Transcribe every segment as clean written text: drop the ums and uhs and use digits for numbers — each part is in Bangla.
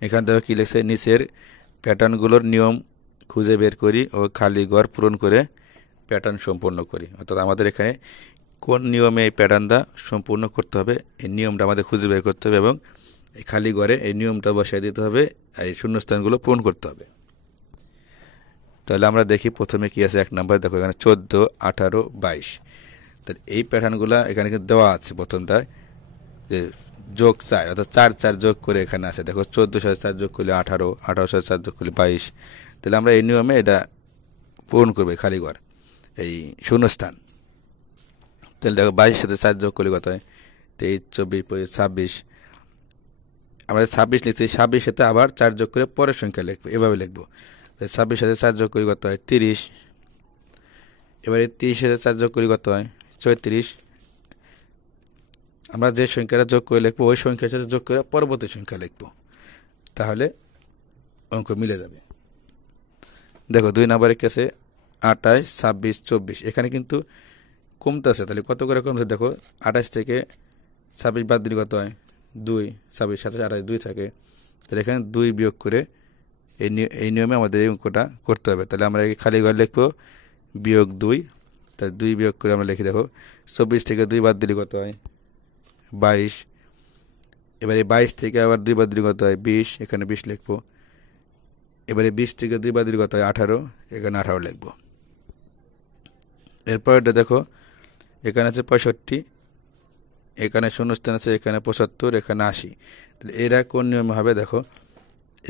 এখান থেকে কী লিখছে, নিচের প্যাটার্নগুলোর নিয়ম খুঁজে বের করি ও খালি ঘর পূরণ করে প্যাটার্ন সম্পূর্ণ করি। অর্থাৎ আমাদের এখানে কোন নিয়মে এই প্যাটার্নটা সম্পূর্ণ করতে হবে এই নিয়মটা আমাদের খুঁজে বের করতে হবে এবং এই খালি ঘরে এই নিয়মটা বসায় দিতে হবে, এই শূন্যস্থানগুলো পূরণ করতে হবে। তাহলে আমরা দেখি প্রথমে কি আছে। 1 নম্বরে দেখো এখানে 14, 18, 22। তাহলে এই প্যাটার্নগুলো এখানে কিন্তু দেওয়া আছে প্রথমটায় যে যোগ 4, অর্থাৎ 4 4 যোগ করে এখানে আছে। দেখো 14 সাথে 4 যোগ করলে 18, 18 সাথে 4 যোগ করলে 22। তাহলে আমরা এই নিয়মে এটা পূরণ করবো খালি ঘর এই শূন্যস্থান। তাহলে দেখো 22 সাথে 4 যোগ করলে কত হয়, 23, 24, 25, 26। আমরা 26 লিখছি, 26 সাথে আবার 4 যোগ করে পরের সংখ্যা লিখবো, এভাবে লিখবো। 26 সাথে 4 যোগ করি কত হয়, 30। এবারে 30 সাথে 4 যোগ করি কত হয়, 34। আমরা যে সংখ্যাটা যোগ করে লিখবো ওই সংখ্যার সাথে যোগ করে পরবর্তী সংখ্যা লিখবো, তাহলে অঙ্ক মিলে যাবে। দেখো 2 নম্বরের কাছে 28, 26, 24। এখানে কিন্তু কমতেছে, তাহলে কত করে কমছে দেখো, 28 থেকে 26 বাদ দিলে কত হয়, 2। 26 সাথে 28 2 থাকে, তাহলে এখানে 2 বিয়োগ করে এই নিয়মে আমাদের এই অঙ্কটা করতে হবে। তাহলে আমরা খালি ঘর লিখবো বিয়োগ 2। তাহলে 2 বিয়োগ করে আমরা লিখি, দেখো 24 থেকে 2 বাদ দিলে কত হয়, 22। এবারে 22 থেকে আবার 2 বাদ দিলে কত হয়, 20। এখানে 20 লিখবো। এবারে 20 থেকে 2 বাদ দিলে কত হয়, 18। এখানে 18 লিখবো। এরপরটা দেখো এখানে আছে 65, এখানে শূন্যস্থান আছে, এখানে 75, এখানে 80। তাহলে এরা কোন নিয়মে হবে দেখো,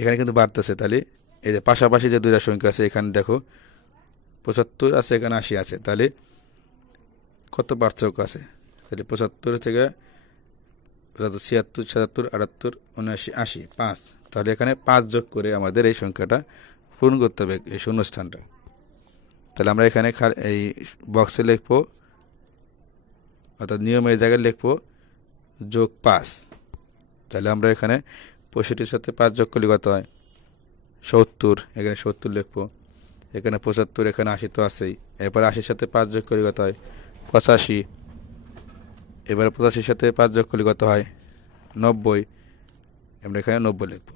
এখানে কিন্তু বাড়তেছে। তাহলে এই যে পাশাপাশি যে দুইটা সংখ্যা আছে, এখানে দেখো 75 আছে, এখানে 80 আছে, তাহলে কত পার্থক্য আছে। তাহলে 75 থেকে 76, 77, 78, 79, 80, 5। তাহলে এখানে 5 যোগ করে আমাদের এই সংখ্যাটা পূরণ করতে হবে, এই শূন্যস্থানটা। তাহলে আমরা এখানে এই বক্সে লিখবো, অর্থাৎ নিয়মের জায়গায় লিখবো যোগ 5। তাহলে আমরা এখানে 65 সাথে 5 যোগ করলে কত হয়, 70। এখানে 70 লিখবো। এখানে 75, এখানে 80 তো আছেই। এরপর 80 সাথে 5 যোগ করলে কত হয়, 85। এবার 85 সাথে 5 যোগ করলে কত হয়, 90। আমরা এখানে 90 লিখবো।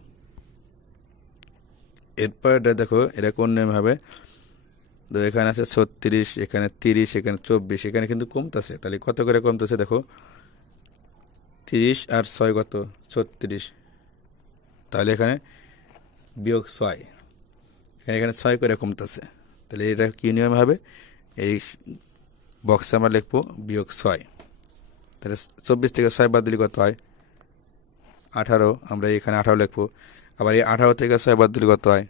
এরপর এটা দেখো এটা কোন নিয়ম হবে, তো এখানে আছে 36, এখানে 30, এখানে 24। এখানে কিন্তু কমতেছে, তাহলে কত করে কমতেছে দেখো, 30 আর 6 কত, 36। তাহলে এখানে বিয়োগ 6, এখানে 6 করে কমতেছে। তাহলে এটা কী নিয়ম হবে, এই বক্সে আমরা লিখবো বিয়োগ 6। তাহলে 24 থেকে 6 বাদ দিলে কত হয়, 18। আমরা এখানে 18 লিখবো। আবার এই 18 থেকে 6 বাদ দিলে কত হয়,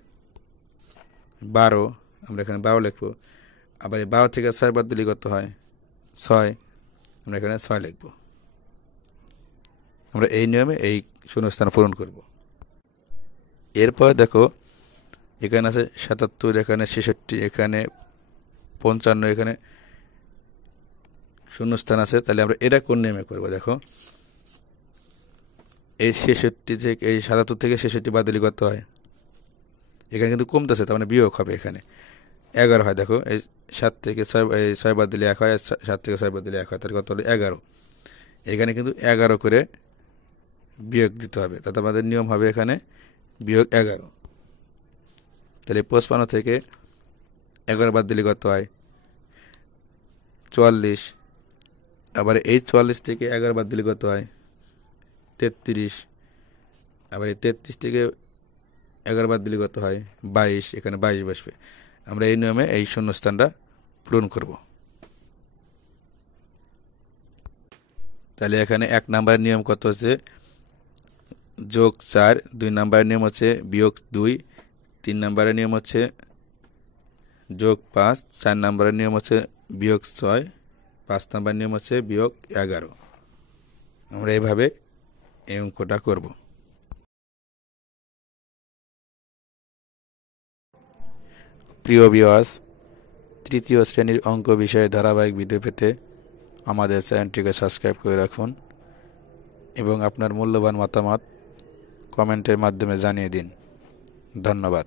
12। আমরা এখানে 12 লিখবো। আবার এই 12 থেকে 6 বাদ দিলে কত হয়, 6। আমরা এখানে 6 লিখবো। আমরা এই নিয়মে এই শূন্যস্থান পূরণ করব। এরপর দেখো এখানে আছে 77, এখানে 66, এখানে 55, এখানে শূন্যস্থান আছে। তাহলে আমরা এটা কোন নিয়মে করব দেখো, এই 66 থেকে এই 77 থেকে 66 বাদ দিলে কত হয়, এখানে কিন্তু কমতেছে, তার মানে বিয়োগ হবে। এখানে 11 হয়। দেখো এই 7 থেকে 6 6 বাদ দিলে 1 হয়, 7 থেকে 6 বাদ দিলে 1 হয়, তার কত হলো 11। এখানে কিন্তু 11 করে বিয়োগ দিতে হবে, তাতে আমাদের নিয়ম হবে এখানে বিয়োগ 11। তাহলে 55 থেকে 11 বাদ দিলে কত হয়, 44। আবার এই 44 থেকে 11 বাদ দিলে কত হয়, 33। আবার এই 33 থেকে 11 বাদ দিলে কত হয়, 22। এখানে 22 বসবে। আমরা এই নিয়মে এই শূন্যস্থানটা পূরণ করব। তাহলে এখানে 1 নম্বরের নিয়ম কত হচ্ছে, যোগ 4। 2 নম্বরের নিয়ম হচ্ছে বিয়োগ 2। 3 নম্বরের নিয়ম হচ্ছে যোগ 5। 4 নম্বরের নিয়ম হচ্ছে বিয়োগ 6। 5 নম্বরের নিয়ম হচ্ছে বিয়োগ 11। আমরা এইভাবে এই অঙ্কটা করব। প্রিয় ভিউয়ার্স, তৃতীয় শ্রেণীর অঙ্ক বিষয়ে ধারাবাহিক ভিডিও পেতে আমাদের চ্যানেলটিকে সাবস্ক্রাইব করে রাখুন এবং আপনার মূল্যবান মতামত কমেন্টের মাধ্যমে জানিয়ে দিন। ধন্যবাদ।